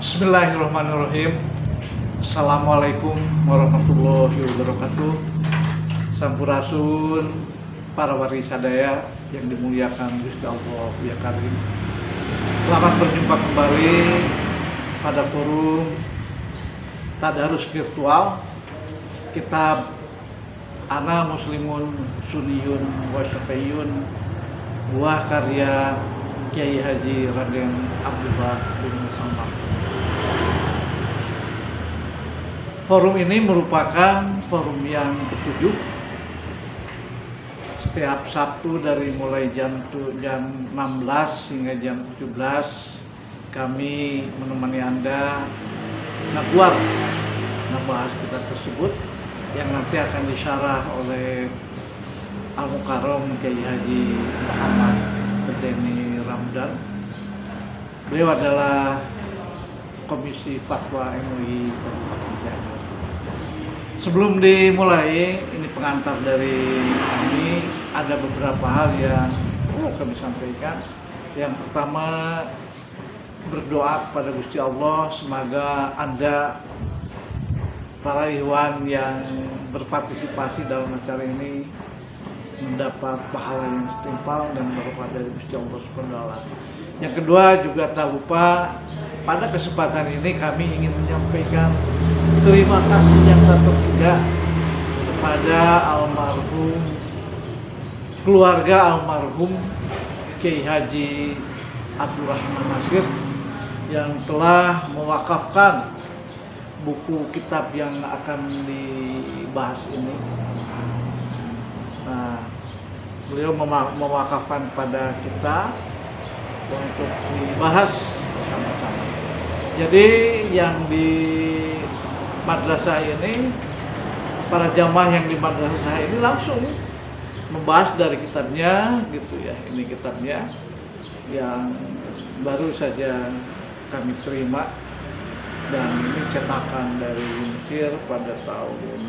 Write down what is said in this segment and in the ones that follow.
Bismillahirrahmanirrahim. Assalamualaikum warahmatullahi wabarakatuh. Sampurasun para wari sadaya yang dimuliakan Gusti Allah ya Karim. Selamat berjumpa kembali pada forum Tadarus Virtual Kitab Ana Muslimun Sunniyun wa Syafi'iyun, buah karya Kiai Haji Raden Abdullah bin Muhammad. Forum ini merupakan forum yang ketujuh. Setiap Sabtu dari mulai jam 16 hingga jam 17 kami menemani Anda ngebuat ngebahas kitab tersebut yang nanti akan disyarah oleh Al-Mukarram Kiai Haji Muhammad Bedeni Ramdan. Beliau adalah Komisi Fatwa MUI Kabupaten Cianjur. Sebelum dimulai, ini pengantar dari kami, ada beberapa hal yang kami sampaikan. Yang pertama, berdoa kepada Gusti Allah semoga Anda para ikhwan yang berpartisipasi dalam acara ini mendapat pahala yang setimpal dan barokah dari Gusti Allah SWT. Yang kedua, juga tak lupa pada kesempatan ini kami ingin menyampaikan terima kasih yang tak terhingga kepada keluarga almarhum Kiai Haji Abdurrahman Nasir yang telah mewakafkan buku kitab yang akan dibahas ini. Nah, beliau mewakafkan pada kita untuk dibahas bersama-sama. Jadi yang di madrasah ini, para jamaah yang di madrasah ini langsung membahas dari kitabnya gitu ya. Ini kitabnya yang baru saja kami terima dan ini cetakan dari Mesir pada tahun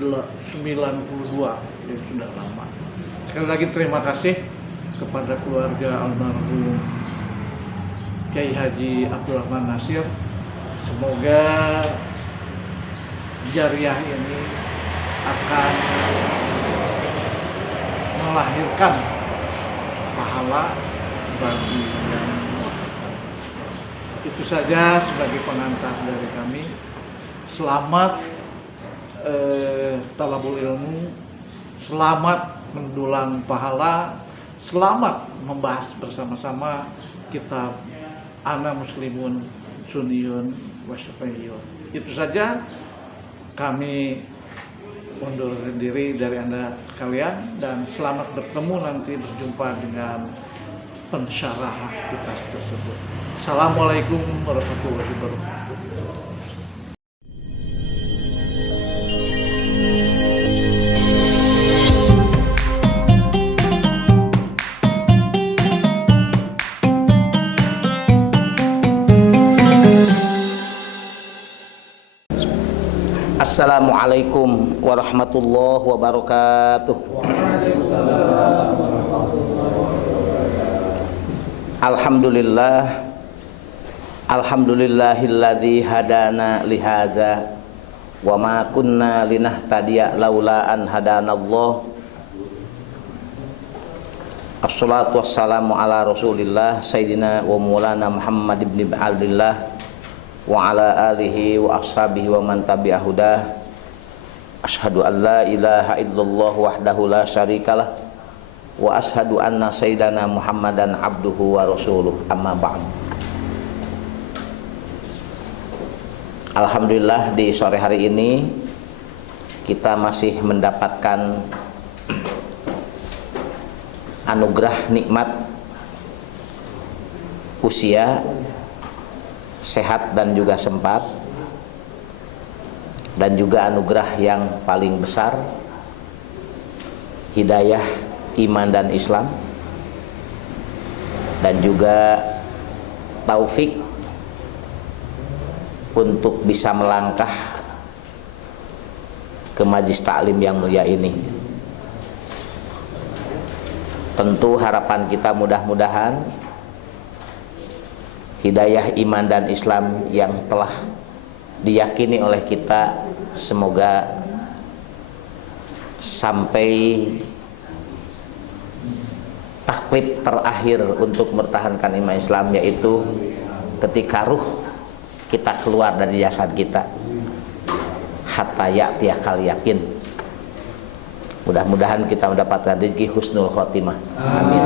92, jadi sudah lama. Sekali lagi terima kasih kepada keluarga almarhum Kiai Haji Abdurrahman Nasir. Semoga jariah ini akan melahirkan pahala bagi yang melakukan. Itu saja sebagai pengantar dari kami. Selamat talabul ilmu, selamat mendulang pahala, selamat membahas bersama-sama kitab Ana Muslimun Sunniyun wa Syafi'iyun. Itu saja, kami undur diri dari Anda sekalian dan selamat bertemu nanti, berjumpa dengan pensyarah kitab tersebut. Assalamualaikum warahmatullahi wabarakatuh. Assalamualaikum warahmatullahi wabarakatuh. Alhamdulillah, alhamdulillahilladzi hadana lihadza wa ma kunna linahtadiya laula an hadanallah. Assalatu wassalamu ala Rasulillah Sayyidina wa Maulana Muhammad ibn Abdillah wa ala alihi wa ashabihi wa man tabi'ahu dah. Asyhadu an la ilaha illallah wahdahu la syarikalah wa asyhadu anna sayyidana Muhammadan abduhu wa rasuluh, amma ba'd. Alhamdulillah, di sore hari ini kita masih mendapatkan anugerah nikmat usia, sehat dan juga sempat, dan juga anugerah yang paling besar, hidayah iman dan Islam, dan juga taufik untuk bisa melangkah ke majlis taklim yang mulia ini. Tentu harapan kita mudah-mudahan hidayah iman dan Islam yang telah diyakini oleh kita, semoga sampai taklif terakhir untuk mempertahankan iman Islam, yaitu ketika ruh kita keluar dari jasad kita, hatta ya'tiyakal yakin. Mudah-mudahan kita mendapatkan rezeki husnul khotimah. Amin.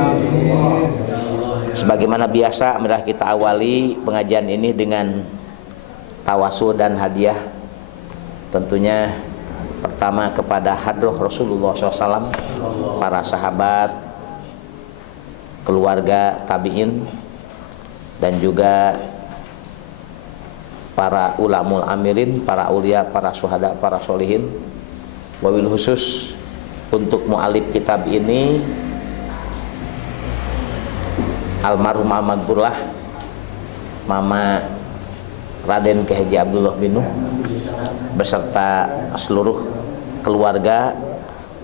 Sebagaimana biasa, mari kita awali pengajian ini dengan tawasul dan hadiah. Tentunya pertama kepada hadroh Rasulullah SAW, para sahabat, keluarga tabi'in, dan juga para ulamul amirin, para ulia, para syuhada, para solihin. Wabil khusus untuk mu'alif kitab ini, almarhum almarhumah Mama Raden Kiai Haji Abdullah bin Nuh beserta seluruh keluarga,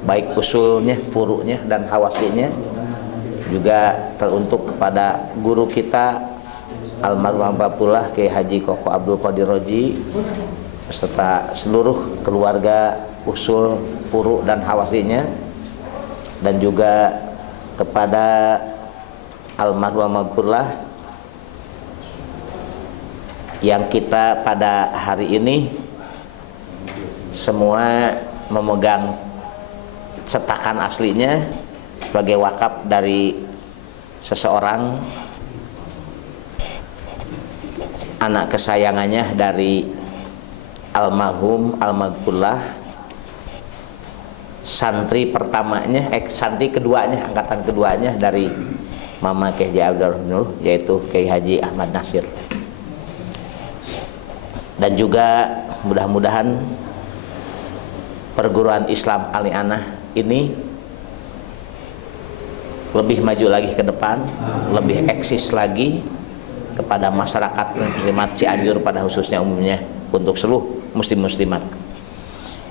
baik usulnya, furu'nya, dan hawasinya. Juga teruntuk kepada guru kita almarhum Abdullah Kiai Haji Koko Abdul Qadir Roji beserta seluruh keluarga, usul, furu, dan hawasinya. Dan juga kepada almarhum Abdullah yang kita pada hari ini semua memegang cetakan aslinya sebagai wakaf dari seseorang anak kesayangannya dari almarhum almarhumah, santri pertamanya, santri keduanya, angkatan keduanya dari Mama Kiai Haji Abdullah bin Nuh, yaitu Kiai Haji Ahmad Nasir. Dan juga mudah-mudahan perguruan Islam Al-I'anah ini lebih maju lagi ke depan, lebih eksis lagi kepada masyarakat muslimat Cianjur pada khususnya, umumnya untuk seluruh muslim-muslimat.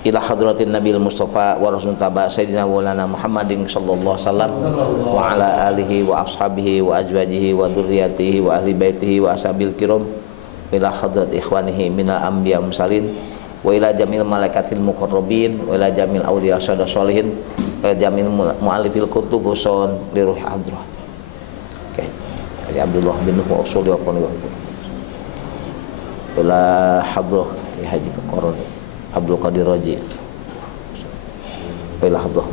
Ila hadratin Nabil Mustafa wa Rasul Taba Sayyidina Maulana Muhammadin sallallahu alaihi wasallam wa ala alihi wa ashabihi wa azwajihi wa dzurriyyatihi wa ahli baitihi wa ashabil kiram, ila hadrat ikhwanihi minal anbiya mursalin wa ila jamil malaikatil muqarrabin wa ila jamil awliya sada sholihin wa jamil muallifil kutub husun li ruh hadrah. Oke. Haji Abdullah bin Nuh wa usul wa qani wa ila hadrah Haji Kokoron Abdul Qadir Roji wa ila hadrah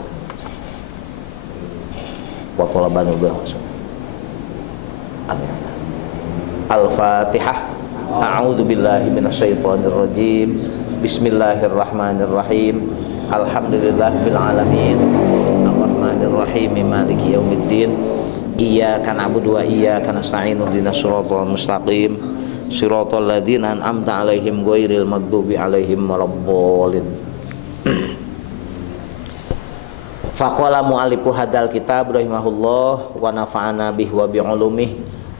wa talabani bi amin. Al-Fatihah. A'udzu billahi minasyaitonir rajim. Bismillahirrahmanirrahim. Alhamdulillahil alamin. Arrahmanir rahim. Maliki yaumiddin. Iyyaka na'budu wa iyyaka nasta'in. Ihdinas shiratal mustaqim. Shiratal ladzina an'amta 'alaihim ghairil maghdubi 'alaihim waladdallin. Faqala mu'allifu hadzal kitab rahimahullah wa nafa'ana bihi wa bi 'ulumihi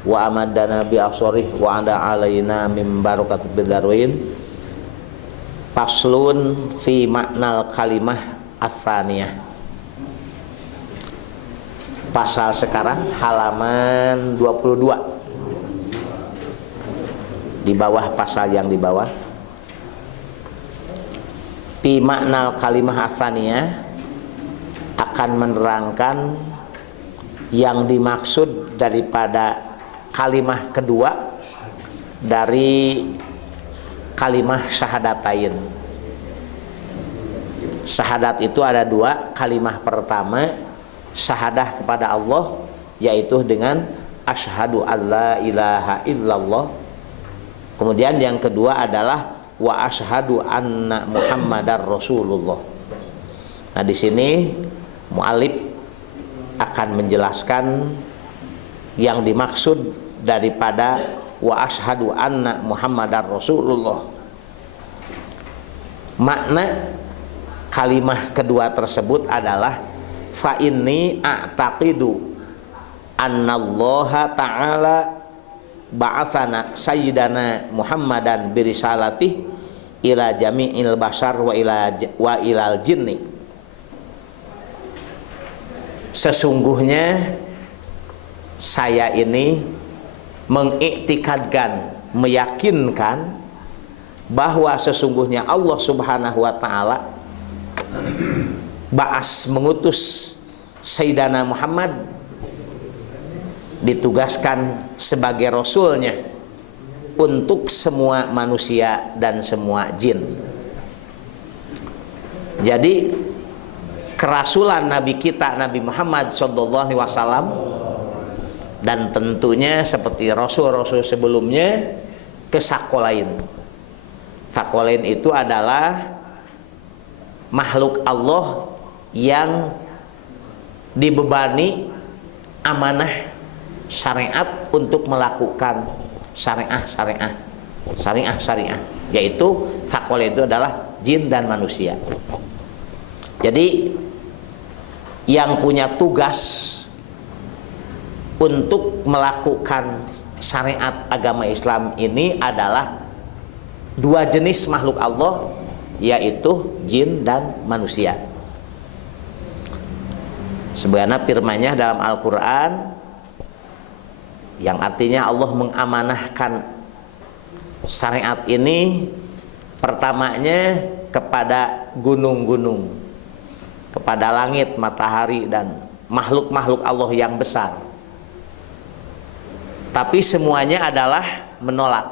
wa amadana bi asharih wa ada alaina min barakatil bidarwin. Faslun fi maknal kalimah ats-tsaniyah. Pasal sekarang halaman 22. Di bawah pasal yang di bawah. Fi maknal kalimah ats-tsaniyah akan menerangkan yang dimaksud daripada kalimah kedua dari kalimah syahadatain. Syahadat itu ada dua. Kalimah pertama syahadah kepada Allah, yaitu dengan asyhadu alla ilaha illallah. Kemudian yang kedua adalah wa asyhadu anna muhammadar rasulullah. Nah, di sini mu'alif akan menjelaskan yang dimaksud daripada wa asyhadu anna muhammadar rasulullah. Makna kalimah kedua tersebut adalah fa inni a'taqidu annallaha ta'ala ba'athana sayyidana muhammadan birisalatih ila jami'il bashar wa ilal jinni. Sesungguhnya saya ini mengiktikadkan, meyakinkan bahwa sesungguhnya Allah Subhanahu wa taala ba'as, mengutus Sayyidina Muhammad, ditugaskan sebagai rasulnya untuk semua manusia dan semua jin. Jadi kerasulan Nabi kita Nabi Muhammad sallallahu alaihi wasallam, dan tentunya seperti rasul-rasul sebelumnya, ke Sakolain. Sakolain itu adalah makhluk Allah yang dibebani amanah syariat untuk melakukan syariah, yaitu Sakolain itu adalah jin dan manusia. Jadi yang punya tugas untuk melakukan syariat agama Islam ini adalah dua jenis makhluk Allah, yaitu jin dan manusia. Sebagaimana firman-Nya dalam Al-Qur'an yang artinya Allah mengamanahkan syariat ini pertamanya kepada gunung-gunung, kepada langit, matahari, dan makhluk-makhluk Allah yang besar. Tapi semuanya adalah menolak.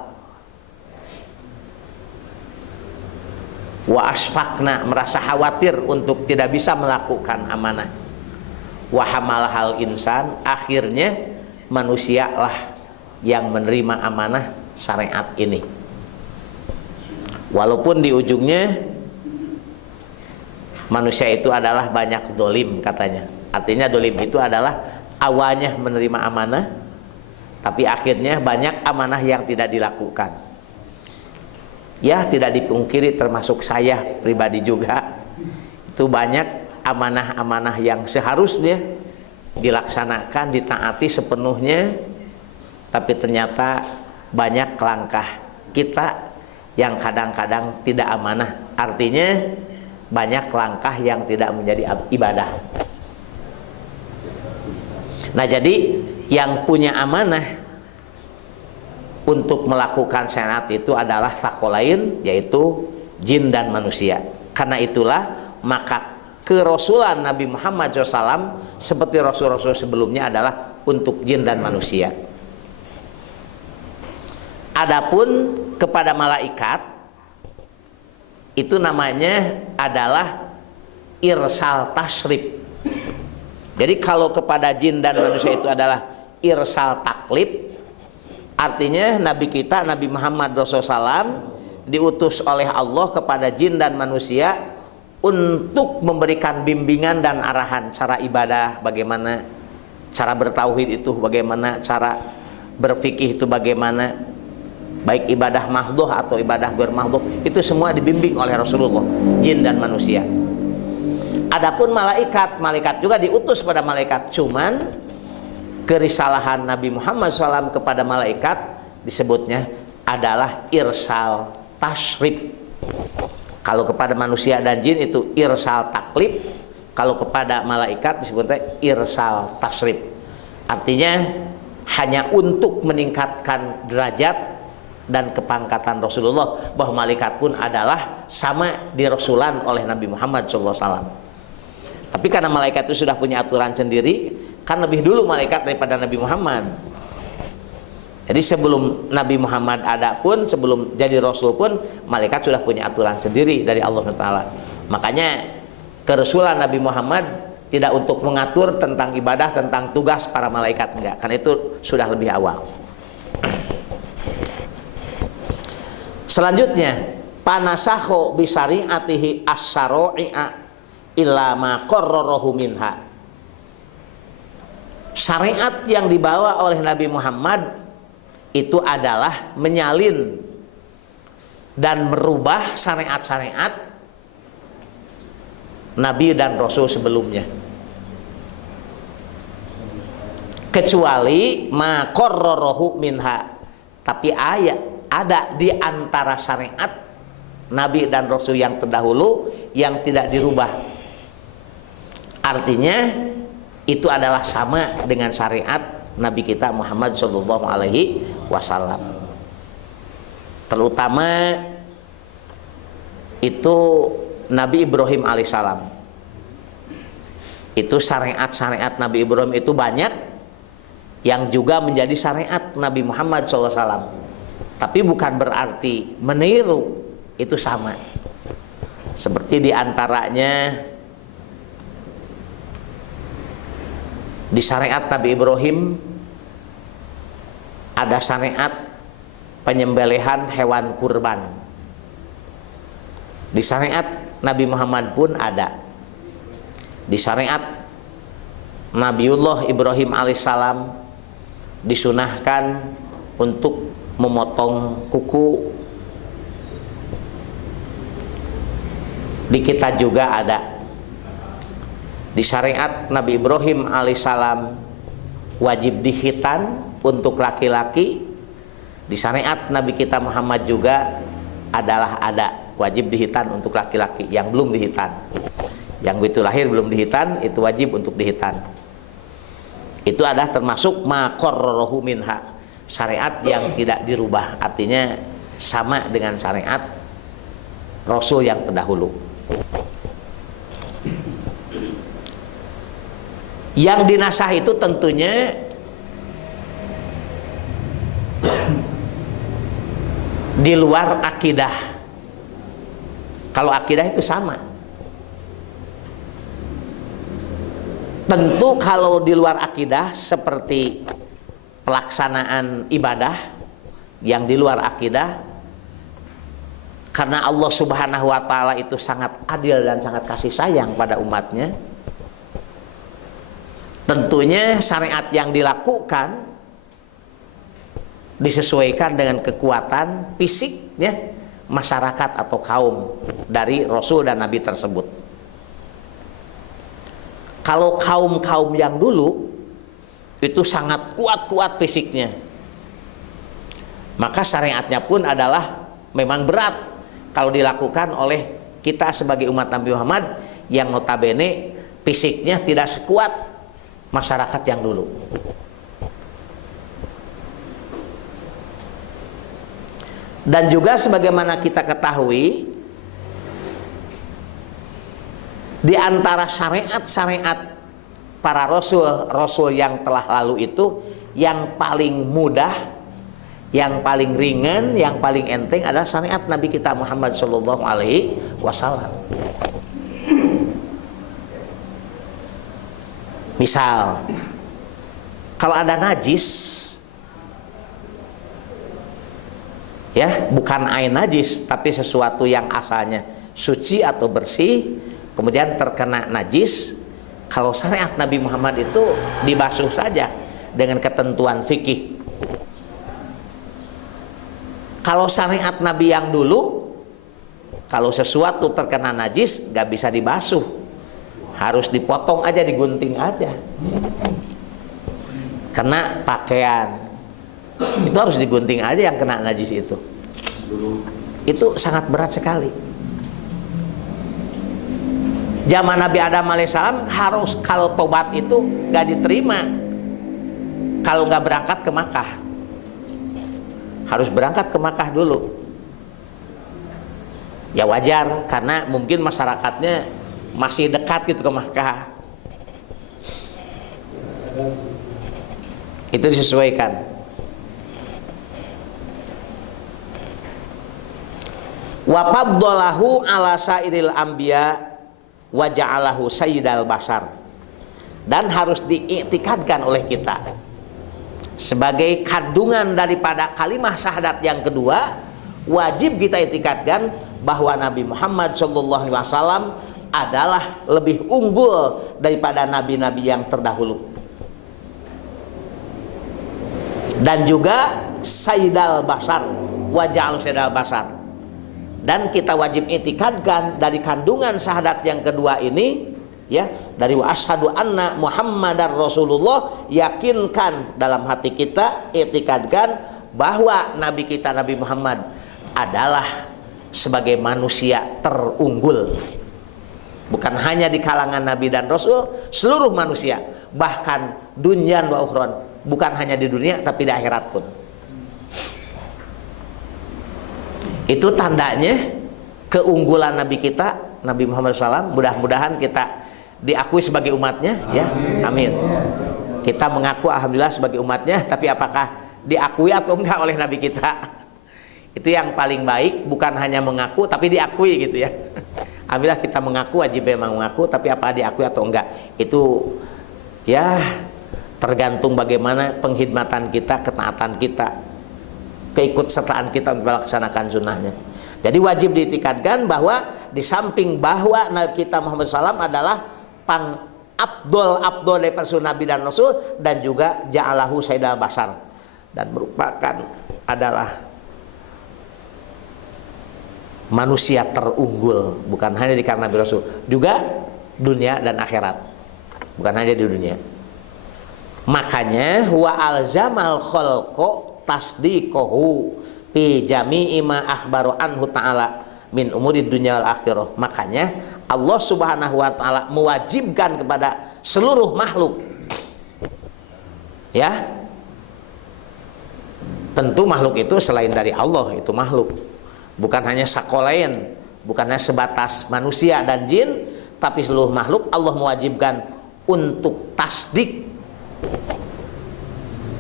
Wa asfaqna, merasa khawatir untuk tidak bisa melakukan amanah. Wa hamalahal insan, akhirnya manusialah yang menerima amanah syariat ini. Walaupun di ujungnya manusia itu adalah banyak dolim katanya. Artinya dolim itu adalah awalnya menerima amanah, tapi akhirnya banyak amanah yang tidak dilakukan. Ya, tidak dipungkiri termasuk saya pribadi juga. Itu banyak amanah-amanah yang seharusnya dilaksanakan, ditaati sepenuhnya, tapi ternyata banyak langkah kita yang kadang-kadang tidak amanah. Artinya banyak langkah yang tidak menjadi ibadah. Nah, jadi yang punya amanah untuk melakukan syariat itu adalah Sakolain, yaitu jin dan manusia. Karena itulah maka kerasulan Nabi Muhammad SAW seperti rasul-rasul sebelumnya adalah untuk jin dan manusia. Adapun kepada malaikat itu namanya adalah irsal tasrif. Jadi kalau kepada jin dan manusia itu adalah irsal taklif, artinya Nabi kita Nabi Muhammad Rasulullah SAW diutus oleh Allah kepada jin dan manusia untuk memberikan bimbingan dan arahan cara ibadah, bagaimana cara bertauhid itu, bagaimana cara berfikih itu, bagaimana baik ibadah mahdhuh atau ibadah ghair mahdhuh, itu semua dibimbing oleh Rasulullah, jin dan manusia. Adapun malaikat juga diutus pada malaikat, cuman kerisalahan Nabi Muhammad SAW kepada malaikat disebutnya adalah irsal tasrif. Kalau kepada manusia dan jin itu irsal taklif, kalau kepada malaikat disebutnya irsal tasrif. Artinya hanya untuk meningkatkan derajat dan kepangkatan Rasulullah, bahwa malaikat pun adalah sama dirasulan oleh Nabi Muhammad SAW. Tapi karena malaikat itu sudah punya aturan sendiri, kan lebih dulu malaikat daripada Nabi Muhammad. Jadi sebelum Nabi Muhammad ada pun, sebelum jadi Rasul pun, malaikat sudah punya aturan sendiri dari Allah SWT. Makanya kerasulan Nabi Muhammad tidak untuk mengatur tentang ibadah, tentang tugas para malaikat, enggak, karena itu sudah lebih awal. Selanjutnya, panasakho bisari'atihi as-saro'i'a illa ma qarrarahu minha. Syariat yang dibawa oleh Nabi Muhammad itu adalah menyalin dan merubah syariat-syariat Nabi dan Rasul sebelumnya, kecuali ma qarrarahu minha. Tapi ada di antara syariat Nabi dan Rasul yang terdahulu yang tidak dirubah. Artinya itu adalah sama dengan syariat Nabi kita Muhammad Shallallahu Alaihi Wasallam. Terutama itu Nabi Ibrahim alaihissalam. Itu syariat-syariat Nabi Ibrahim itu banyak yang juga menjadi syariat Nabi Muhammad SAW. Tapi bukan berarti meniru, itu sama. Seperti diantaranya di syariat Nabi Ibrahim ada syariat penyembelihan hewan kurban. Di syariat Nabi Muhammad pun ada. Di syariat Nabiullah Ibrahim alaihissalam disunahkan untuk memotong kuku. Di kita juga ada. Di syariat Nabi Ibrahim alaihissalam wajib dihitan untuk laki-laki. Di syariat Nabi kita Muhammad juga ada wajib dihitan untuk laki-laki yang belum dihitan. Yang begitu lahir belum dihitan itu wajib untuk dihitan. Itu adalah termasuk ma qarrarahu minha, syariat yang tidak dirubah, artinya sama dengan syariat Rasul yang terdahulu. Yang dinasah itu tentunya di luar akidah. Kalau akidah itu sama. Tentu kalau di luar akidah seperti pelaksanaan ibadah yang di luar akidah, karena Allah Subhanahu wa Ta'ala itu sangat adil dan sangat kasih sayang pada umatnya, tentunya syariat yang dilakukan disesuaikan dengan kekuatan fisiknya masyarakat atau kaum dari Rasul dan Nabi tersebut. Kalau kaum-kaum yang dulu itu sangat kuat-kuat fisiknya, maka syariatnya pun adalah memang berat kalau dilakukan oleh kita sebagai umat Nabi Muhammad yang notabene fisiknya tidak sekuat masyarakat yang dulu. Dan juga sebagaimana kita ketahui, di antara syariat-syariat para rasul yang telah lalu itu, yang paling mudah, yang paling ringan, yang paling enteng adalah syariat Nabi kita Muhammad Shallallahu Alaihi Wasallam. Misal, kalau ada najis, ya bukan ain najis, tapi sesuatu yang asalnya suci atau bersih, kemudian terkena najis, kalau syariat Nabi Muhammad itu dibasuh saja dengan ketentuan fikih. Kalau syariat Nabi yang dulu, kalau sesuatu terkena najis gak bisa dibasuh, harus dipotong aja, digunting aja. Kena pakaian, itu harus digunting aja yang kena najis itu. Itu sangat berat sekali. Zaman Nabi Adam alaihissalam harus, kalau tobat itu gak diterima kalau gak berangkat ke Makkah. Harus berangkat ke Makkah dulu. Ya wajar, karena mungkin masyarakatnya masih dekat gitu ke Makkah. Itu disesuaikan. Wa faddalahu ala sairil anbiya wa ja'alahu sayyidal bashar. Dan harus diiktikadkan oleh kita sebagai kandungan daripada kalimah syahadat yang kedua, wajib kita iktikadkan bahwa Nabi Muhammad SAW adalah lebih unggul daripada nabi-nabi yang terdahulu. Dan juga sayyidal bashar, wa ja'alahu sayyidal bashar. Dan kita wajib iktikadkan dari kandungan syahadat yang kedua ini, ya, dari wa asyhadu anna Muhammadar Rasulullah, yakinkan dalam hati kita, iktikadkan bahwa Nabi kita Nabi Muhammad adalah sebagai manusia terunggul. Bukan hanya di kalangan Nabi dan Rasul, seluruh manusia, bahkan dunyan wa ukhron, bukan hanya di dunia tapi di akhirat pun. Itu tandanya keunggulan Nabi kita, Nabi Muhammad SAW. Mudah-mudahan kita diakui sebagai umatnya, ya. Amin. Kita mengaku alhamdulillah sebagai umatnya, tapi apakah diakui atau enggak oleh Nabi kita? Itu yang paling baik, bukan hanya mengaku tapi diakui gitu ya. Alhamdulillah kita mengaku, wajib memang mengaku, tapi apakah diakui atau enggak? Itu ya tergantung bagaimana penghidmatan kita, ketaatan kita, keikutsertaan kita untuk melaksanakan sunnahnya. Jadi wajib diitikadkan bahwa di samping bahwa Nabi kita Muhammad SAW adalah abdul dari Nabi dan Rasul, dan juga ja'alahu sayyidal basar, dan merupakan adalah manusia terunggul, bukan hanya di kalangan Nabi Rasul, juga dunia dan akhirat, bukan hanya di dunia. Makanya wa alzamal khalqo tasdiqahu fi jami'i ma akhbaru anhu ta'ala min umuri dunya wal akhirah. Makanya Allah Subhanahu wa taala mewajibkan kepada seluruh makhluk, ya, tentu makhluk itu selain dari Allah itu makhluk, bukan hanya sakolain, bukan hanya sebatas manusia dan jin, tapi seluruh makhluk Allah mewajibkan untuk tasdik,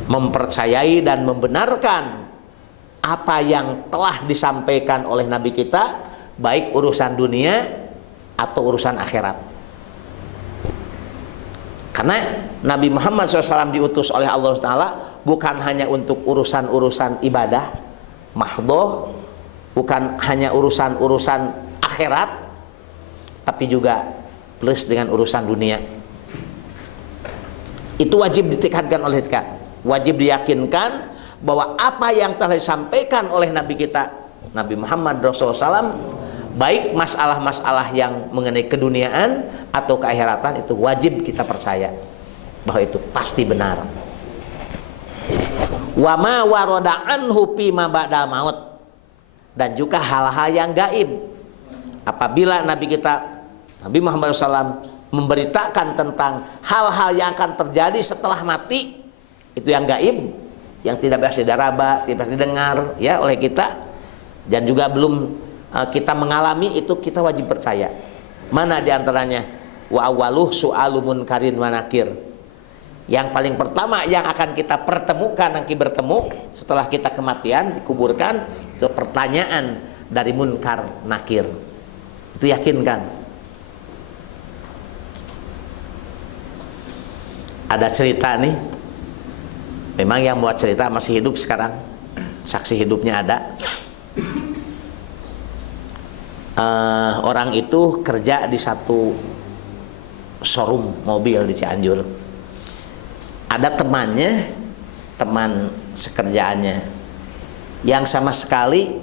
mempercayai dan membenarkan apa yang telah disampaikan oleh Nabi kita, baik urusan dunia atau urusan akhirat. Karena Nabi Muhammad SAW diutus oleh Allah Ta'ala bukan hanya untuk urusan-urusan ibadah mahdhah, bukan hanya urusan-urusan akhirat, tapi juga plus dengan urusan dunia. Itu wajib ditekadkan oleh kita, wajib diyakinkan bahwa apa yang telah disampaikan oleh Nabi kita Nabi Muhammad Rasulullah SAW, baik masalah-masalah yang mengenai keduniaan atau keakhiratan, itu wajib kita percaya bahwa itu pasti benar. Wa ma warada anhu fi ma ba'da maut, dan juga hal-hal yang gaib. Apabila Nabi kita Nabi Muhammad SAW memberitakan tentang hal-hal yang akan terjadi setelah mati, itu yang gaib, yang tidak bisa diraba, tidak bisa didengar ya oleh kita, dan juga belum kita mengalami, itu kita wajib percaya. Mana diantaranya? Wa awaluh su'alu munkarin wa nakir. Yang paling pertama yang akan kita pertemukan nanti bertemu setelah kita kematian dikuburkan, itu pertanyaan dari munkar nakir. Itu yakinkan. Ada cerita nih, memang yang buat cerita masih hidup sekarang, saksi hidupnya ada. Orang itu kerja di satu showroom mobil di Cianjur. Ada temannya, teman sekerjaannya, yang sama sekali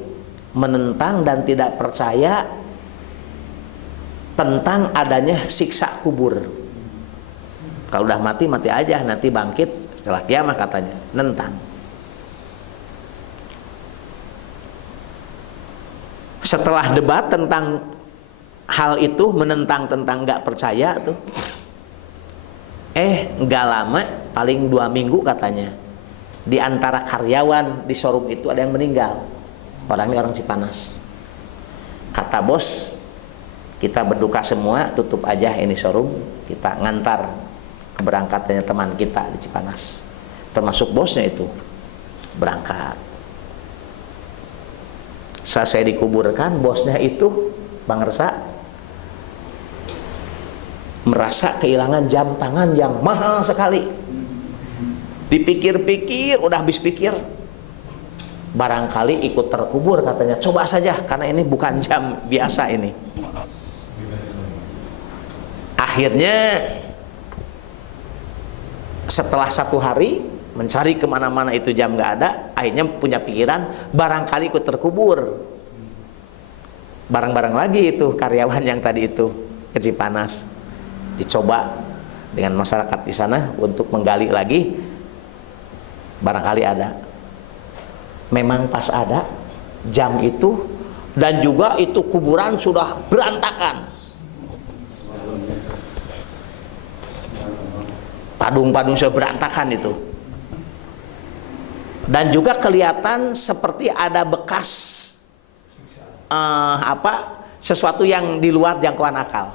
menentang dan tidak percaya tentang adanya siksa kubur. Kalau udah mati, mati aja, nanti bangkit setelah kiamat katanya. Nentang. Setelah debat tentang hal itu, menentang tentang nggak percaya tuh, nggak lama, paling 2 minggu katanya, di antara karyawan di showroom itu ada yang meninggal. Orangnya orang Cipanas. Kata bos, kita berduka semua, tutup aja ini showroom, kita ngantar keberangkatannya teman kita di Cipanas, termasuk bosnya itu berangkat. Saya dikuburkan, bosnya itu Bang Resa merasa kehilangan jam tangan yang mahal sekali. Dipikir-pikir, udah habis pikir, barangkali ikut terkubur katanya. Coba saja, karena ini bukan jam biasa ini. Akhirnya setelah 1 hari mencari kemana-mana itu jam nggak ada, akhirnya punya pikiran barangkali ikut terkubur. Barang-barang lagi itu karyawan yang tadi itu ke Cipanas, dicoba dengan masyarakat di sana untuk menggali lagi, barangkali ada. Memang pas ada jam itu, dan juga itu kuburan sudah berantakan, padung-padung sudah berantakan itu. Dan juga kelihatan seperti ada bekas sesuatu yang di luar jangkauan akal.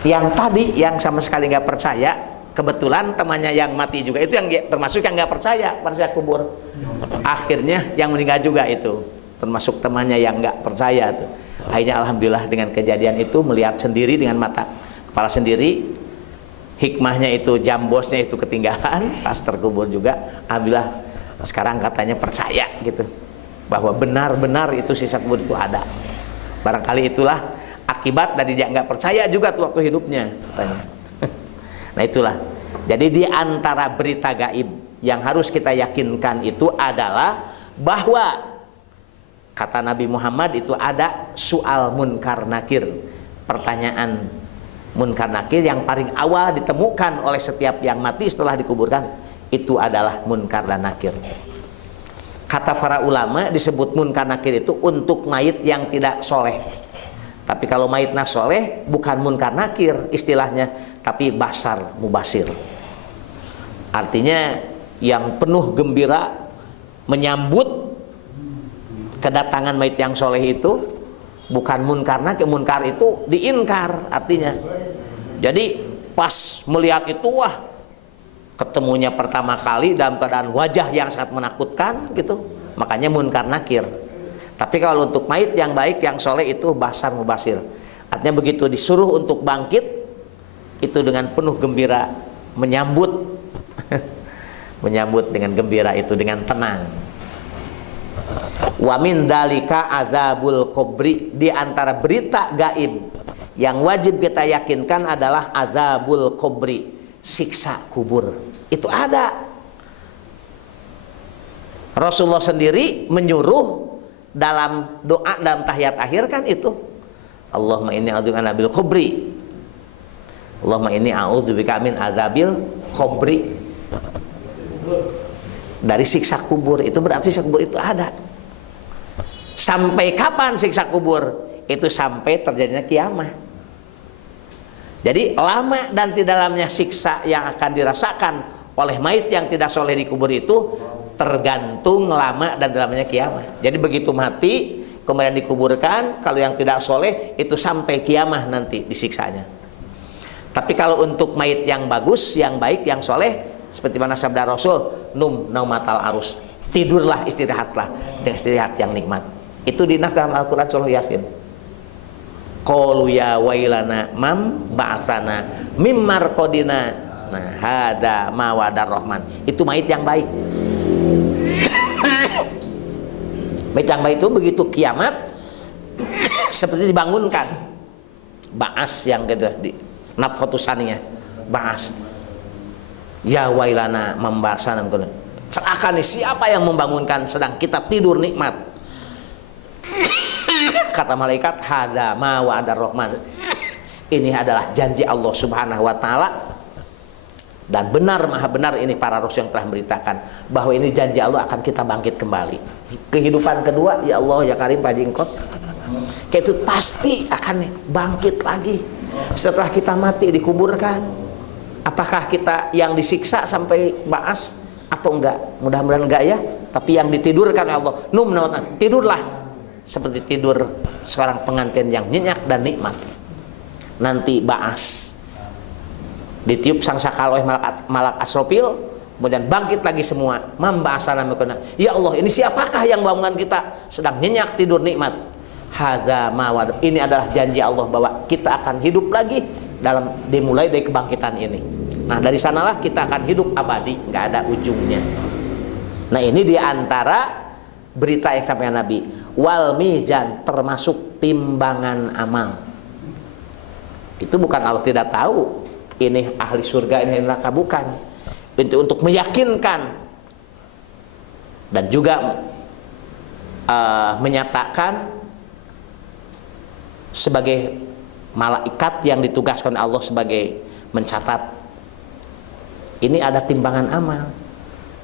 Yang tadi yang sama sekali nggak percaya, kebetulan temannya yang mati juga itu yang termasuk yang nggak percaya pada siksaan kubur. Akhirnya yang meninggal juga itu termasuk temannya yang nggak percaya tuh. Akhirnya alhamdulillah dengan kejadian itu melihat sendiri dengan mata kepala sendiri, hikmahnya itu jambosnya itu ketinggalan pas terkubur juga. Alhamdulillah sekarang katanya percaya gitu bahwa benar-benar itu sisa kubur itu ada. Barangkali itulah akibat dari dia nggak percaya juga tuh waktu hidupnya katanya. Nah itulah. Jadi di antara berita gaib yang harus kita yakinkan itu adalah bahwa kata Nabi Muhammad itu ada soal munkar nakir, pertanyaan munkar nakir yang paling awal ditemukan oleh setiap yang mati setelah dikuburkan itu adalah munkar dan nakir. Kata para ulama disebut munkar nakir itu untuk mayit yang tidak soleh. Tapi kalau mayitnya soleh bukan munkar nakir istilahnya, tapi basar mubasir. Artinya yang penuh gembira menyambut kedatangan mayit yang soleh itu bukan munkar nakir. Munkar itu diinkar artinya. Jadi pas melihat itu wah ketemunya pertama kali dalam keadaan wajah yang sangat menakutkan gitu, makanya munkar nakir. Tapi kalau untuk mayit yang baik yang soleh itu basar mubasir. Artinya begitu disuruh untuk bangkit itu dengan penuh gembira menyambut menyambut dengan gembira itu dengan tenang. Wa min dalika adzabul kubri, di antara berita gaib yang wajib kita yakinkan adalah adzabul kubri, siksa kubur. Itu ada. Rasulullah sendiri menyuruh dalam doa dalam tahiyat akhir kan itu, Allahumma inni a'udzubika bil kubri, Allahumma inni a'udzubika min adzabil kubri, dari siksa kubur. Itu berarti siksa kubur itu ada. Sampai kapan siksa kubur? Itu sampai terjadinya kiamat. Jadi lama dan tidak dalamnya siksa yang akan dirasakan oleh mayit yang tidak soleh di kubur itu tergantung lama dan dalamnya kiamat. Jadi begitu mati kemudian dikuburkan, kalau yang tidak soleh itu sampai kiamat nanti disiksanya. Tapi kalau untuk mayit yang bagus, yang baik, yang soleh, seperti mana sabda Rasul, naumatal arus, tidurlah, istirahatlah dengan istirahat yang nikmat. Itu dinas dalam Al-Quran surah Yasin. Qalu ya wailana mam ba'atsana mimmar qadina. Nah, hada ma wadar rahman. Itu mayit yang baik. Mayit yang baik itu begitu kiamat seperti dibangunkan. Ba'as yang gitu di nafkhatusaninya. Ba'as. Ya wailana mam ba'atsana. Seakan nih siapa yang membangunkan sedang kita tidur nikmat. Kata malaikat, hada ma wa'adar rahman. Ini adalah janji Allah Subhanahu wa taala. Dan benar, maha benar ini para rasul yang telah memberitakan bahwa ini janji Allah akan kita bangkit kembali. Kehidupan kedua, ya Allah ya Karim Pak Jingkot, kayak itu pasti akan bangkit lagi setelah kita mati dikuburkan. Apakah kita yang disiksa sampai ba'as atau enggak? Mudah-mudahan enggak ya. Tapi yang ditidurkan oleh Allah, tidurlah seperti tidur seorang pengantin yang nyenyak dan nikmat. Nanti ba'as, ditiup sangsakala oleh malak Asrofil, kemudian bangkit lagi semua. Mamba'asana mekuna. Ya Allah, ini siapakah yang bangunkan kita sedang nyenyak tidur nikmat? Hadza ma wa'ad. Ini adalah janji Allah bahwa kita akan hidup lagi dalam dimulai dari kebangkitan ini. Nah, dari sanalah kita akan hidup abadi, nggak ada ujungnya. Nah, ini diantara berita yang sampaikan Nabi. Wal mizan, termasuk timbangan amal. Itu bukan Allah tidak tahu ini ahli surga, ini neraka, bukan. Untuk meyakinkan dan juga menyatakan sebagai malaikat yang ditugaskan Allah sebagai mencatat. Ini ada timbangan amal.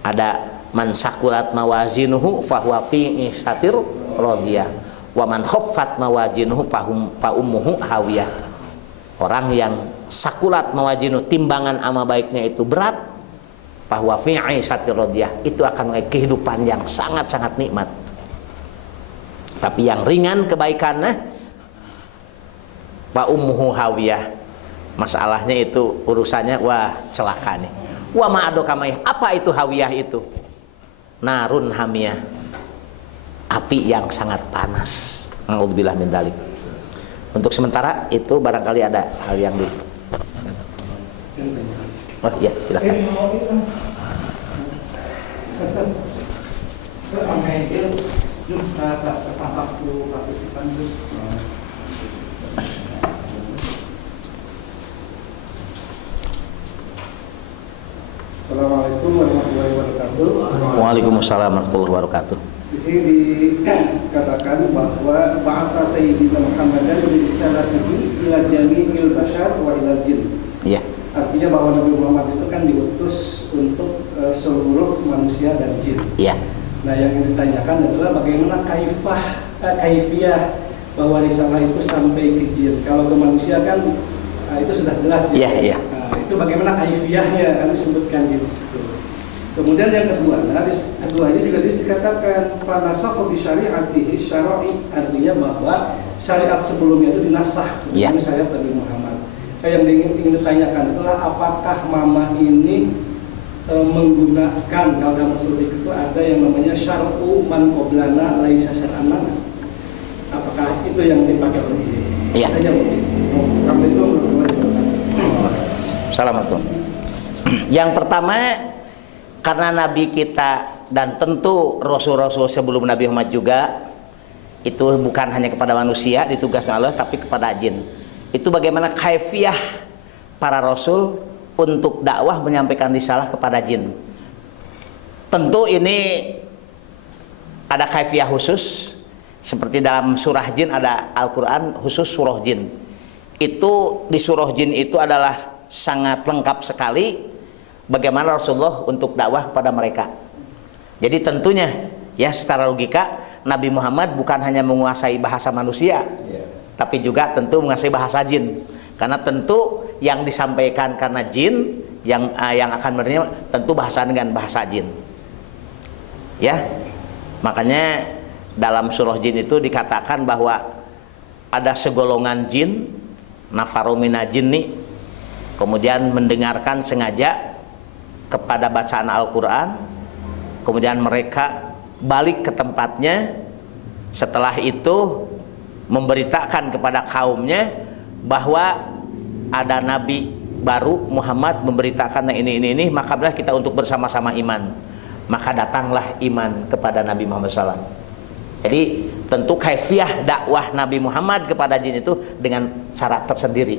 Ada man sakulat mawazinuhu fahuwa fi isyatir radiyah wa man khaffat mawazinuhu fa ummuhu hawiyah. Orang yang sakulat mawazinu, timbangan amal baiknya itu berat, bahwa fi 'aisyatir radiyah, itu akan mengalami kehidupan yang sangat-sangat nikmat. Tapi yang ringan kebaikannya, wa ummuhu hawiyah, masalahnya itu urusannya wah celaka nih. Wa ma adokamai, apa itu hawiyah itu? Narun hamiyah, api yang sangat panas. Naudzubillah min dzalik. Untuk sementara itu barangkali ada hal yang di. Oh iya, silakan. Assalamualaikum warahmatullahi wabarakatuh. Waalaikumsalam warahmatullahi wabarakatuh. Di sini dikatakan bahwa ba'atha sayyidina Muhammadan bi risalatihi ila jami'il bashar wa ila jin. Iya. Artinya bahwa Nabi Muhammad itu kan diutus untuk seluruh manusia dan jin. Iya. Nah, yang ditanyakan adalah bagaimana kaifiyah bahwa risalah itu sampai ke jin. Kalau ke manusia kan itu sudah jelas ya. Iya, iya. Nah, itu bagaimana kaifiyahnya kan disebutkan di situ. Kemudian yang keduanya juga dikatakan fanasakhu bi syari'atihi syara'i, artinya bahwa syariat sebelumnya itu dinasah dengan syariat Nabi Muhammad. Yang ingin ditanyakan adalah apakah mama ini menggunakan, kalau dalam usul fikih itu ada yang namanya syar'u man qablana laisa syar'an lana. Apakah itu yang dipakai oleh ini? Iya. Saja mungkin. Kalau itu Assalamualaikum. Yang pertama, karena Nabi kita dan tentu Rasul-Rasul sebelum Nabi Muhammad juga itu bukan hanya kepada manusia ditugaskan Allah, tapi kepada jin. Itu bagaimana kaifiyah para Rasul untuk dakwah menyampaikan risalah kepada jin. Tentu ini ada kaifiyah khusus, seperti dalam surah jin ada Al-Quran khusus surah jin. Itu di surah jin itu adalah sangat lengkap sekali bagaimana Rasulullah untuk dakwah kepada mereka. Jadi tentunya ya secara logika Nabi Muhammad bukan hanya menguasai bahasa manusia, tapi juga tentu menguasai bahasa jin. Karena tentu yang disampaikan karena jin yang akan menerima tentu bahasa dengan bahasa jin. Ya. Makanya dalam surah jin itu dikatakan bahwa ada segolongan jin, nafarumina jinni, kemudian mendengarkan sengaja kepada bacaan Al-Quran, kemudian mereka balik ke tempatnya, setelah itu memberitakan kepada kaumnya bahwa ada nabi baru Muhammad memberitakan ini, maka belah kita untuk bersama-sama iman. Maka datanglah iman kepada Nabi Muhammad SAW. Jadi tentu kaifiyah dakwah Nabi Muhammad kepada jin itu dengan cara tersendiri.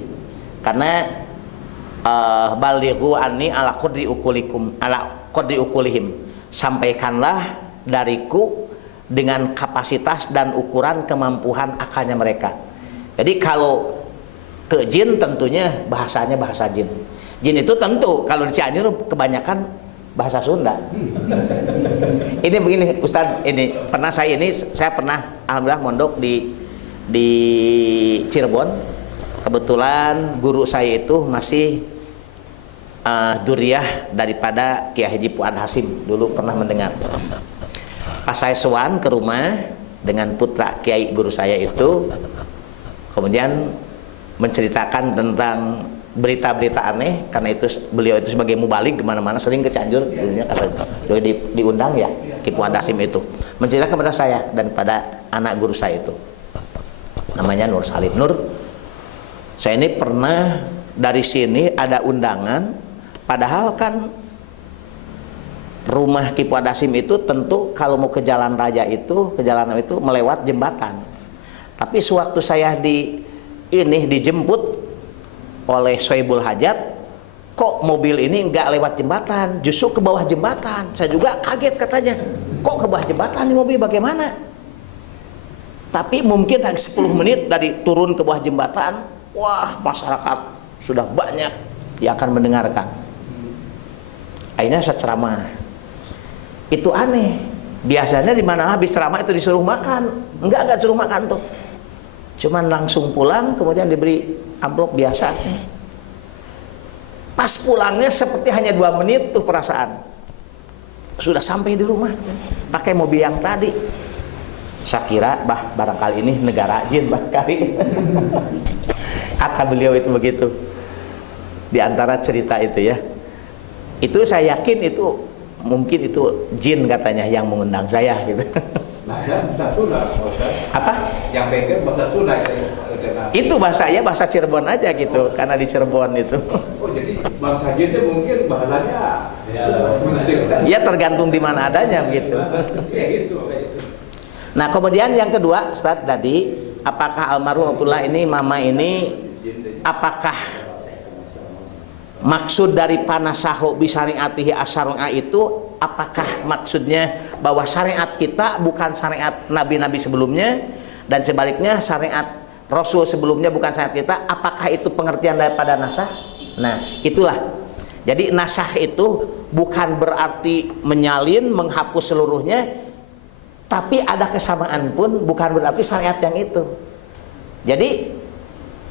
Karena balighu anni ala qadri ukulikum ala qadri ukulihim, sampaikanlah dariku dengan kapasitas dan ukuran kemampuan akalnya mereka. Jadi kalau ke jin tentunya bahasanya bahasa jin. Jin itu tentu kalau di Cianjur kebanyakan bahasa Sunda. Ini begini Ustadz, ini saya pernah alhamdulillah mondok di Cirebon. Kebetulan guru saya itu masih Duriah daripada Kiai Haji Fuad Hasim, dulu pernah mendengar. Pas saya sowan ke rumah dengan putra Kiai guru saya itu, kemudian menceritakan tentang berita-berita aneh, karena itu beliau itu sebagai mubalik kemana-mana sering ke Cianjur dulunya, karena diundang ya Kiai Fuad Hasim itu menceritakan kepada saya dan pada anak guru saya itu, namanya Nur Salim. Nur, saya ini pernah dari sini ada undangan. Padahal kan rumah Ki Fuad Hasim itu tentu kalau mau ke Jalan Raja itu, ke jalan itu melewat jembatan. Tapi sewaktu saya dijemput oleh Soebul Hajat, kok mobil ini nggak lewat jembatan, justru ke bawah jembatan. Saya juga kaget katanya, kok ke bawah jembatan nih mobil, bagaimana? Tapi mungkin 10 menit dari turun ke bawah jembatan, wah masyarakat sudah banyak yang akan mendengarkan. Akhirnya saya ceramah. Itu aneh. Biasanya di mana habis ceramah itu disuruh makan. Enggak suruh makan tuh. Cuman langsung pulang, kemudian diberi amplop biasa. Pas pulangnya seperti hanya 2 menit tuh perasaan. Sudah sampai di rumah, pakai mobil yang tadi. Saya kira, barangkali ini negara jin barangkali. Kata beliau itu begitu. Di antara cerita itu ya. Itu saya yakin itu mungkin itu jin katanya yang mengundang saya gitu. Bahasa Sunda, Apa? Yang pegang bahasa Sunda ya. Itu bahasanya bahasa Cirebon aja gitu, karena di Cirebon itu. Oh jadi bangsa jin itu mungkin bahasanya Ya tergantung di mana adanya begitu. Ya gitu, kayak gitu. Nah kemudian yang kedua, Ustadz tadi, apakah almarhum Abdullah ini, mama ini, apakah maksud dari panasahu bisyariatihi asyar'a itu, apakah maksudnya bahwa syariat kita bukan syariat nabi-nabi sebelumnya, dan sebaliknya syariat Rasul sebelumnya bukan syariat kita, apakah itu pengertian daripada nasakh? Nah itulah. Jadi nasakh itu bukan berarti menyalin, menghapus seluruhnya, tapi ada kesamaan pun bukan berarti syariat yang itu. Jadi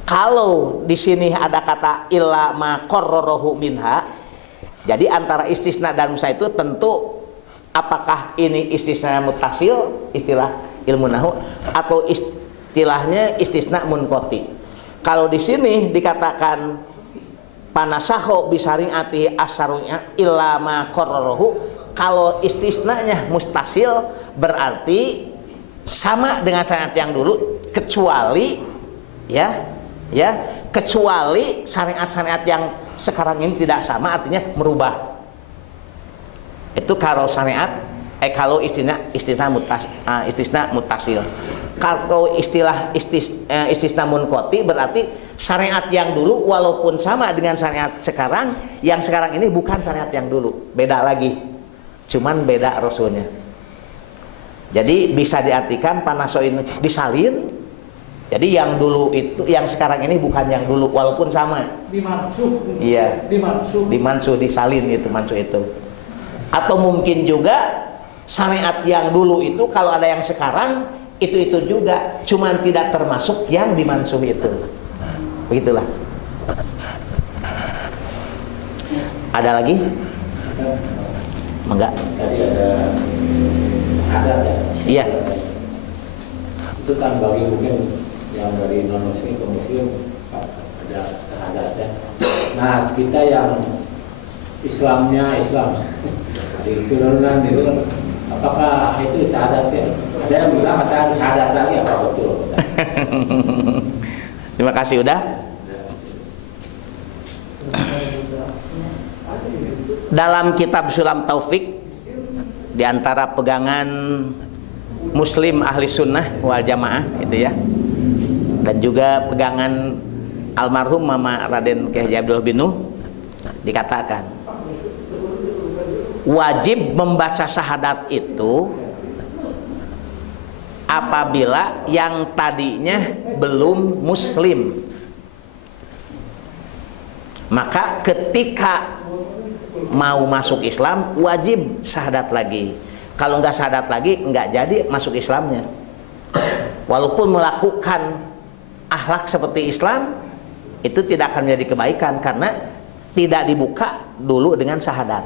kalau di sini ada kata illa ma qarrarahu minha, jadi antara istisna dan musa itu tentu apakah ini istisna mutasil, istilah ilmu nahwu, atau istilahnya istisna munqati. Kalau di sini dikatakan panasahu bisyariati asyar'a illa ma qarrarahu, kalau istisnanya mustasil berarti sama dengan syariat yang dulu, kecuali kecuali syariat-syariat yang sekarang ini tidak sama, artinya merubah. Itu kalau syariat kalau istisna mutasil. Kalau istilah istisna munqati berarti syariat yang dulu walaupun sama dengan syariat sekarang, yang sekarang ini bukan syariat yang dulu, beda lagi. Cuman beda rasulnya. Jadi bisa diartikan panaso ini disalin. Jadi yang dulu itu, yang sekarang ini bukan yang dulu, walaupun sama. Dimansuh. Iya. Dimansuh, disalin itu mansuh itu. Atau mungkin juga syariat yang dulu itu kalau ada yang sekarang itu juga, cuman tidak termasuk yang dimansuh itu. Begitulah. Ada lagi? Enggak. Tadi ada syahadat ya. Iya. Itu kan bagi mungkin yang dari non muslim ke muslim ada syahadat ya. Nah kita yang Islamnya Islam dari turunan itu kan, apakah itu syahadat ya? Ada yang bilang kata syahadat lagi, apa betul? Terima kasih udah. Dalam kitab Sulam Taufik, di antara pegangan Muslim ahli sunnah wal jamaah itu ya, dan juga pegangan almarhum Mama Raden Kiai Haji Abdullah bin Nuh, dikatakan wajib membaca syahadat itu apabila yang tadinya belum muslim. Maka ketika mau masuk Islam wajib syahadat lagi. Kalau nggak syahadat lagi nggak jadi masuk Islamnya. Walaupun melakukan akhlak seperti Islam itu tidak akan menjadi kebaikan karena tidak dibuka dulu dengan syahadat.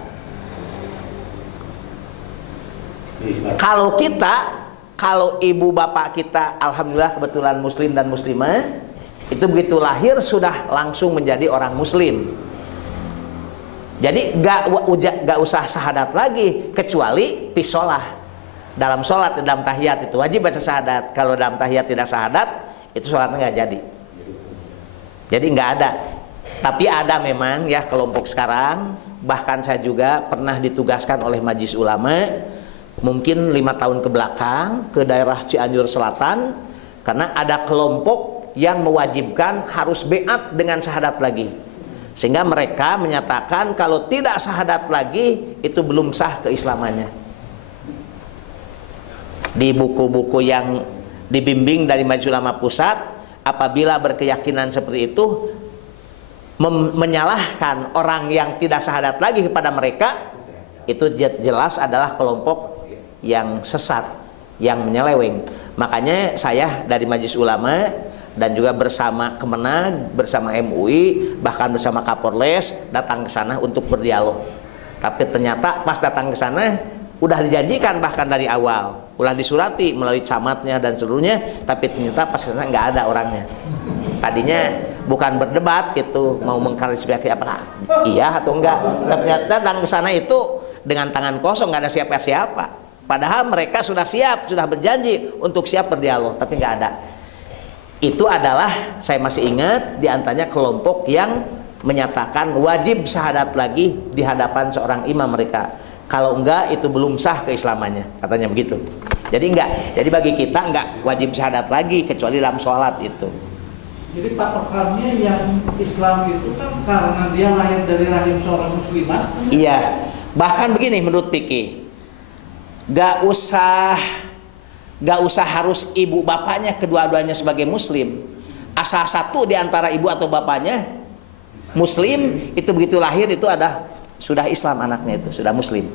Kalau ibu bapak kita alhamdulillah kebetulan muslim dan muslimah, itu begitu lahir sudah langsung menjadi orang muslim. Jadi gak usah syahadat lagi, kecuali pisolah. Dalam sholat, dalam tahiyat itu wajib baca syahadat. Kalau dalam tahiyat tidak syahadat, itu sholatnya nggak jadi. Jadi nggak ada. Tapi ada memang ya kelompok sekarang. Bahkan saya juga pernah ditugaskan oleh Majelis Ulama, mungkin 5 tahun ke belakang ke daerah Cianjur Selatan, karena ada kelompok yang mewajibkan harus beat dengan syahadat lagi. Sehingga mereka menyatakan kalau tidak syahadat lagi itu belum sah keislamannya. Di buku-buku yang dibimbing dari Majelis Ulama Pusat, apabila berkeyakinan seperti itu, menyalahkan orang yang tidak syahadat lagi kepada mereka, itu jelas adalah kelompok yang sesat, yang menyeleweng. Makanya saya dari Majelis Ulama dan juga bersama Kemenag, bersama MUI, bahkan bersama Kapolres datang ke sana untuk berdialog. Tapi ternyata pas datang ke sana udah dijanjikan bahkan dari awal, udah disurati melalui camatnya dan seluruhnya, tapi ternyata pas ke sana nggak ada orangnya. Tadinya bukan berdebat gitu, mau mengklarifikasi apakah iya atau enggak. Ternyata datang ke sana itu dengan tangan kosong, nggak ada siapa-siapa. Padahal mereka sudah siap, sudah berjanji untuk siap berdialog, tapi nggak ada. Itu adalah, saya masih ingat, diantaranya kelompok yang menyatakan wajib syahadat lagi di hadapan seorang imam mereka. Kalau enggak itu belum sah keislamannya, katanya begitu. Jadi enggak, jadi bagi kita enggak wajib syahadat lagi kecuali dalam sholat itu. Jadi patokannya yang Islam itu kan karena dia lahir dari rahim seorang muslimah. Iya, bahkan begini menurut fikih, gak usah harus ibu bapaknya kedua-duanya sebagai muslim. Asal satu di antara ibu atau bapaknya muslim, itu begitu lahir itu ada sudah Islam anaknya, itu sudah muslim.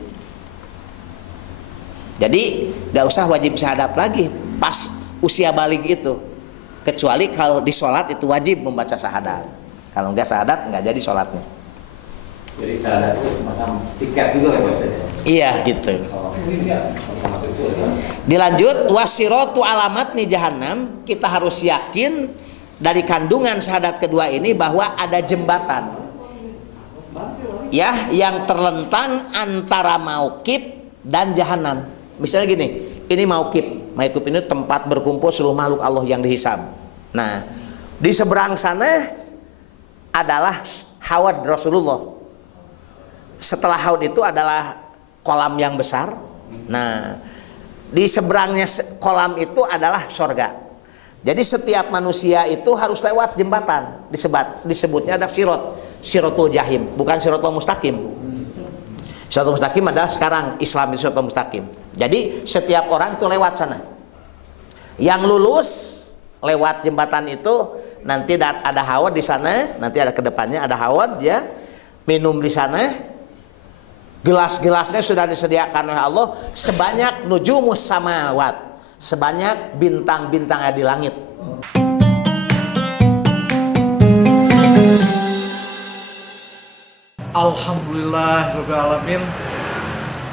Jadi gak usah wajib syahadat lagi pas usia balik itu, kecuali kalau di sholat itu wajib membaca syahadat. Kalau enggak syahadat enggak jadi sholatnya. Jadi syahadat itu semacam tiket juga ya Pak? Iya gitu. Dilanjut, wasiratu alamat nih jahannam, kita harus yakin dari kandungan syahadat kedua ini bahwa ada jembatan ya yang terlentang antara mauqif dan jahanam. Misalnya gini, ini mauqif ini tempat berkumpul seluruh makhluk Allah yang dihisab. Nah, di seberang sana adalah haud Rasulullah. Setelah haud itu adalah kolam yang besar. Nah, di seberangnya kolam itu adalah sorga. Jadi setiap manusia itu harus lewat jembatan, disebutnya ada sirotul jahim, bukan sirotul mustaqim. Sirotul mustaqim adalah sekarang Islam itu sirotul mustaqim. Jadi setiap orang itu lewat sana. Yang lulus lewat jembatan itu nanti ada haud di sana, nanti ada kedepannya ada haud ya, minum di sana. Gelas-gelasnya sudah disediakan oleh Allah sebanyak nujumus samawat, sebanyak bintang-bintangnya di langit. Alhamdulillah alamin.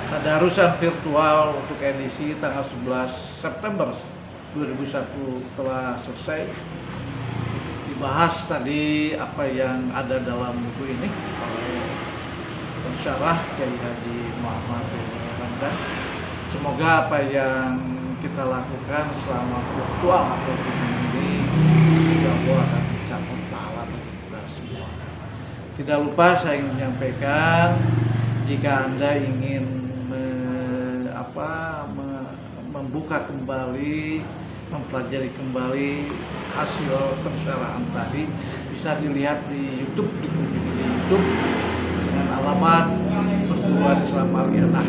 Tadarusan virtual untuk edisi tanggal 11 September 2001 telah selesai. Dibahas tadi apa yang ada dalam buku ini oleh pensyarah Kiai Haji Muhammad Ramdan. Semoga apa yang kita lakukan selama virtual atau ini insya Allah akan mencapai pahala bagi kita semua. Tidak lupa saya ingin menyampaikan, jika Anda ingin membuka kembali, mempelajari kembali hasil pensyarahan tadi, bisa dilihat di YouTube, di YouTube dengan alamat Perguruan Islam Al-Yanah.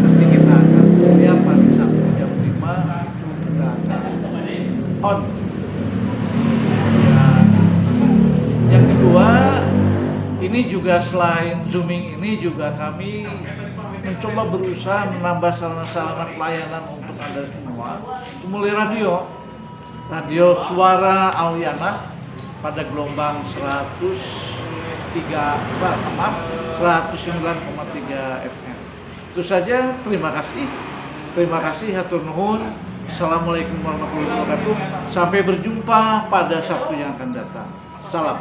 Nanti kita akan setiap hari Sabtu jam 5 itu kita akan on. Yang kedua, ini juga selain Zooming ini juga kami mencoba berusaha menambah sarana-sarana pelayanan untuk Anda semua melalui radio Suara Al-Yanah pada gelombang 109,3 FM. Itu saja, terima kasih hatur nuhun. Assalamualaikum warahmatullahi wabarakatuh. Sampai berjumpa pada Sabtu yang akan datang. Salam.